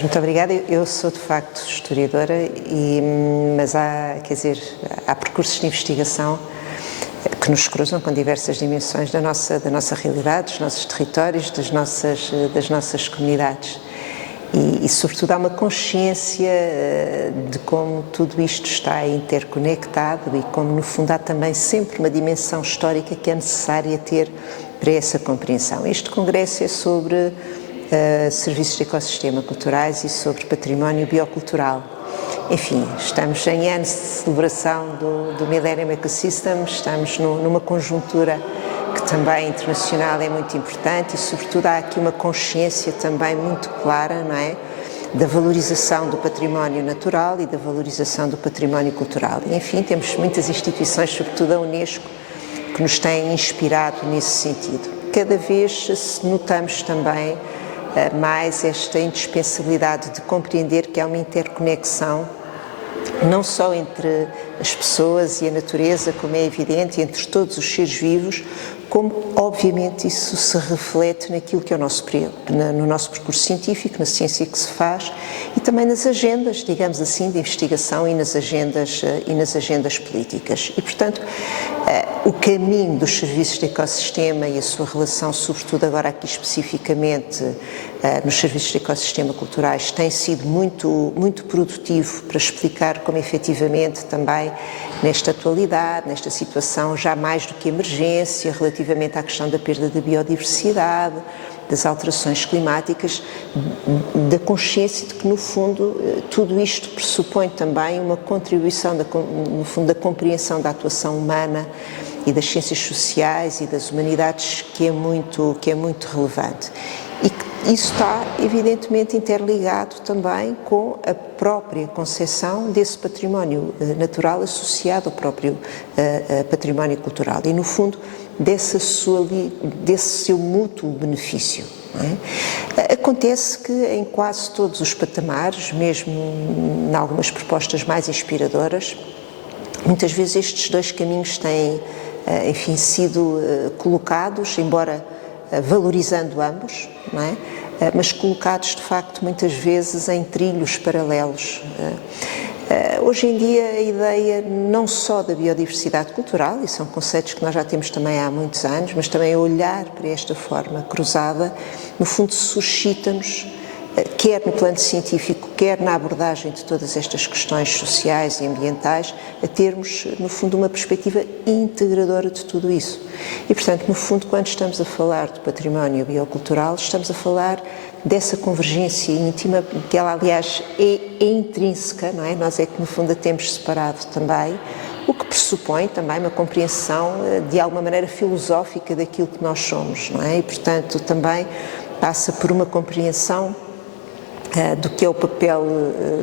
Muito obrigada. Eu sou de facto historiadora, mas há percursos de investigação que nos cruzam com diversas dimensões da nossa realidade, dos nossos territórios, das nossas comunidades. E sobretudo há uma consciência de como tudo isto está interconectado e como no fundo há também sempre uma dimensão histórica que é necessária ter para essa compreensão. Este congresso é sobre serviços de ecossistema culturais e sobre património biocultural. Enfim, estamos em anos de celebração do Millennium Ecosystem, estamos numa conjuntura que também internacional é muito importante e sobretudo há aqui uma consciência também muito clara, não é? Da valorização do património natural e da valorização do património cultural. E, enfim, temos muitas instituições, sobretudo a Unesco, que nos têm inspirado nesse sentido. Cada vez notamos também mais esta indispensabilidade de compreender que há uma interconexão não só entre as pessoas e a natureza, como é evidente, entre todos os seres vivos, como obviamente isso se reflete naquilo que é no nosso percurso científico, na ciência que se faz e também nas agendas, digamos assim, de investigação e nas agendas políticas. E, portanto, o caminho dos serviços de ecossistema e a sua relação, sobretudo agora aqui especificamente nos serviços de ecossistema culturais, tem sido muito produtivo para explicar como efetivamente também nesta atualidade, nesta situação já mais do que emergência, relativamente à questão da perda da biodiversidade, das alterações climáticas, da consciência de que no fundo tudo isto pressupõe também uma contribuição, no fundo, da compreensão da atuação humana e das ciências sociais e das humanidades que é muito relevante. E que isso está evidentemente interligado também com a própria concepção desse património natural associado ao próprio património cultural e, no fundo, desse seu mútuo benefício. Não é? Acontece que em quase todos os patamares, mesmo em algumas propostas mais inspiradoras, muitas vezes estes dois caminhos têm, enfim, sido colocados, embora valorizando ambos, não é? Mas colocados de facto muitas vezes em trilhos paralelos. Hoje em dia a ideia não só da biodiversidade cultural, e são conceitos que nós já temos também há muitos anos, mas também olhar para esta forma cruzada, no fundo suscita-nos, quer no plano científico, quer na abordagem de todas estas questões sociais e ambientais, a termos, no fundo, uma perspectiva integradora de tudo isso. E, portanto, no fundo, quando estamos a falar de património biocultural, estamos a falar dessa convergência íntima, que ela, aliás, é intrínseca, não é? Nós é que, no fundo, a temos separado também, o que pressupõe também uma compreensão, de alguma maneira, filosófica daquilo que nós somos, não é? E, portanto, também passa por uma compreensão do que é o papel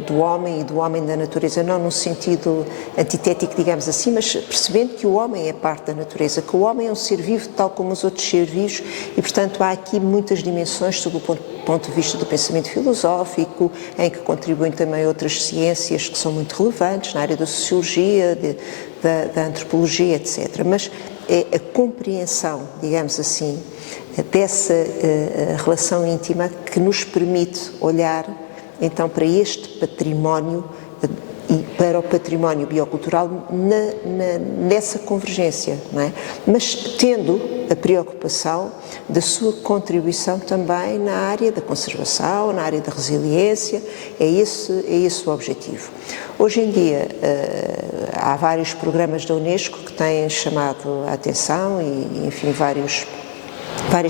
do homem e do homem da natureza, não num sentido antitético, digamos assim, mas percebendo que o homem é parte da natureza, que o homem é um ser vivo tal como os outros seres vivos e, portanto, há aqui muitas dimensões sob o ponto de vista do pensamento filosófico, em que contribuem também outras ciências que são muito relevantes, na área da sociologia, da antropologia, etc. Mas é a compreensão, digamos assim, dessa relação íntima que nos permite olhar então para este património e para o património biocultural nessa convergência, não é? Mas tendo a preocupação da sua contribuição também na área da conservação, na área da resiliência, é esse o objetivo. Hoje em dia há vários programas da Unesco que têm chamado a atenção e, enfim, várias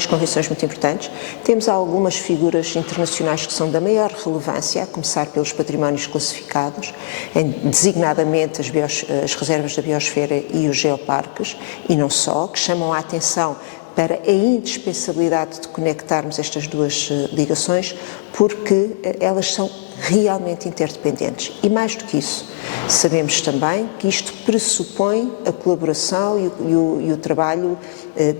convenções muito importantes. Temos algumas figuras internacionais que são da maior relevância, a começar pelos patrimónios classificados, designadamente as reservas da biosfera e os geoparques, e não só, que chamam a atenção para a indispensabilidade de conectarmos estas duas ligações, porque elas são realmente interdependentes. E mais do que isso, sabemos também que isto pressupõe a colaboração e o trabalho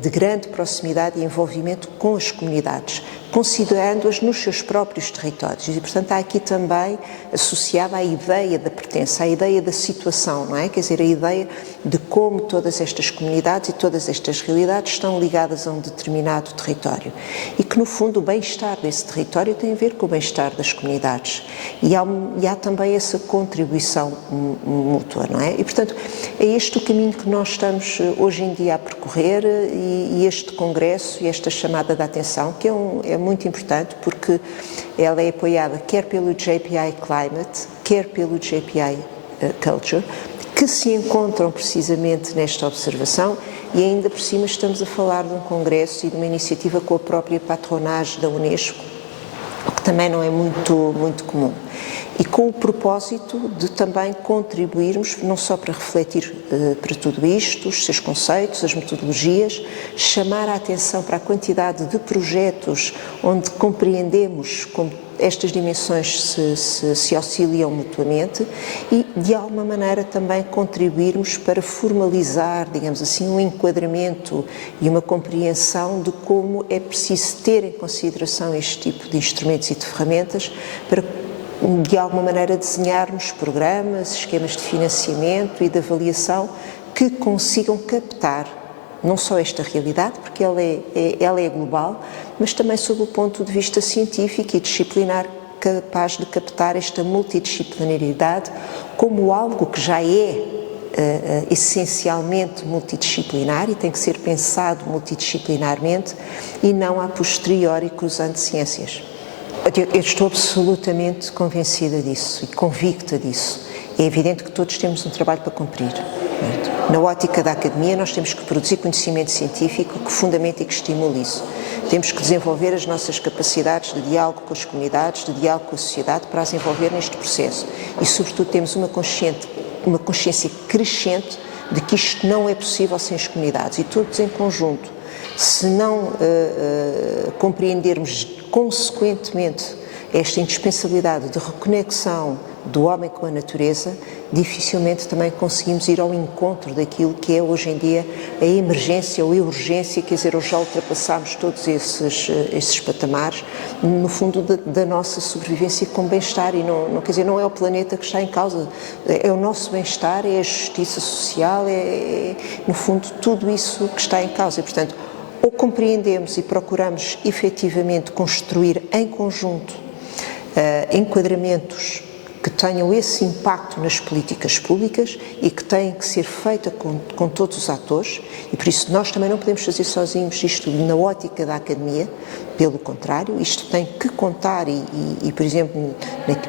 de grande proximidade e envolvimento com as comunidades, considerando-as nos seus próprios territórios. E, portanto, há aqui também associada a ideia da pertença, a ideia da situação, não é? Quer dizer, a ideia de como todas estas comunidades e todas estas realidades estão ligadas a um determinado território. E que, no fundo, o bem-estar desse território tem a ver com o bem-estar das comunidades. E há também essa contribuição mútua, não é? E, portanto, é este o caminho que nós estamos hoje em dia a percorrer e este congresso e esta chamada de atenção, que é muito importante porque ela é apoiada quer pelo JPI Climate, quer pelo JPI Culture, que se encontram precisamente nesta observação e ainda por cima estamos a falar de um congresso e de uma iniciativa com a própria patronagem da Unesco, o que também não é muito comum. E com o propósito de também contribuirmos, não só para refletir para tudo isto, os seus conceitos, as metodologias, chamar a atenção para a quantidade de projetos onde compreendemos como estas dimensões se auxiliam mutuamente e, de alguma maneira, também contribuirmos para formalizar, digamos assim, um enquadramento e uma compreensão de como é preciso ter em consideração este tipo de instrumentos e de ferramentas para, de alguma maneira, desenharmos programas, esquemas de financiamento e de avaliação que consigam captar não só esta realidade, porque ela é global, mas também sob o ponto de vista científico e disciplinar, capaz de captar esta multidisciplinaridade como algo que já é essencialmente multidisciplinar e tem que ser pensado multidisciplinarmente e não a posteriori cruzando ciências. Eu estou absolutamente convencida disso e convicta disso. É evidente que todos temos um trabalho para cumprir. Na ótica da academia, nós temos que produzir conhecimento científico que fundamente e que estimule isso. Temos que desenvolver as nossas capacidades de diálogo com as comunidades, de diálogo com a sociedade para as envolver neste processo. E, sobretudo, temos uma consciência crescente de que isto não é possível sem as comunidades. E todos em conjunto, se não compreendermos consequentemente esta indispensabilidade de reconexão do homem com a natureza, dificilmente também conseguimos ir ao encontro daquilo que é hoje em dia a emergência ou a urgência, quer dizer, hoje já ultrapassámos todos esses patamares, no fundo da nossa sobrevivência com bem-estar e quer dizer, não é o planeta que está em causa, é o nosso bem-estar, é a justiça social, é no fundo tudo isso que está em causa e, portanto, ou compreendemos e procuramos efetivamente construir em conjunto enquadramentos que tenham esse impacto nas políticas públicas e que têm que ser feita com todos os atores e por isso nós também não podemos fazer sozinhos isto na ótica da academia, pelo contrário, isto tem que contar e por exemplo,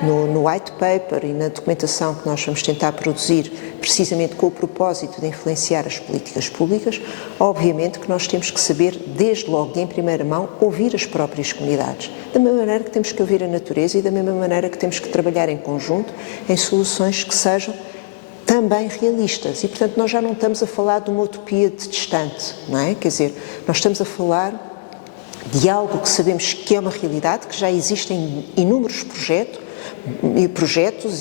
no white paper e na documentação que nós vamos tentar produzir precisamente com o propósito de influenciar as políticas públicas, obviamente que nós temos que saber, desde logo e em primeira mão, ouvir as próprias comunidades, da mesma maneira que temos que ouvir a natureza e da mesma maneira que temos que trabalhar em conjunto em soluções que sejam também realistas e, portanto, nós já não estamos a falar de uma utopia distante, não é? Quer dizer, nós estamos a falar de algo que sabemos que é uma realidade, que já existem inúmeros projetos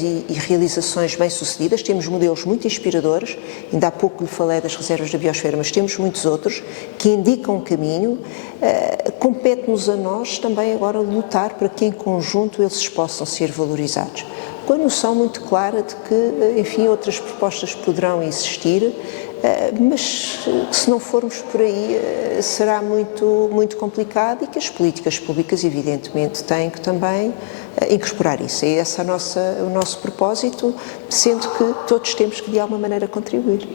e realizações bem-sucedidas, temos modelos muito inspiradores, ainda há pouco lhe falei das reservas da biosfera, mas temos muitos outros que indicam o caminho, compete-nos a nós também agora lutar para que em conjunto eles possam ser valorizados. Com a noção muito clara de que, enfim, outras propostas poderão existir, mas se não formos por aí será muito complicado e que as políticas públicas evidentemente têm que também incorporar isso. É esse o nosso propósito, sendo que todos temos que de alguma maneira contribuir.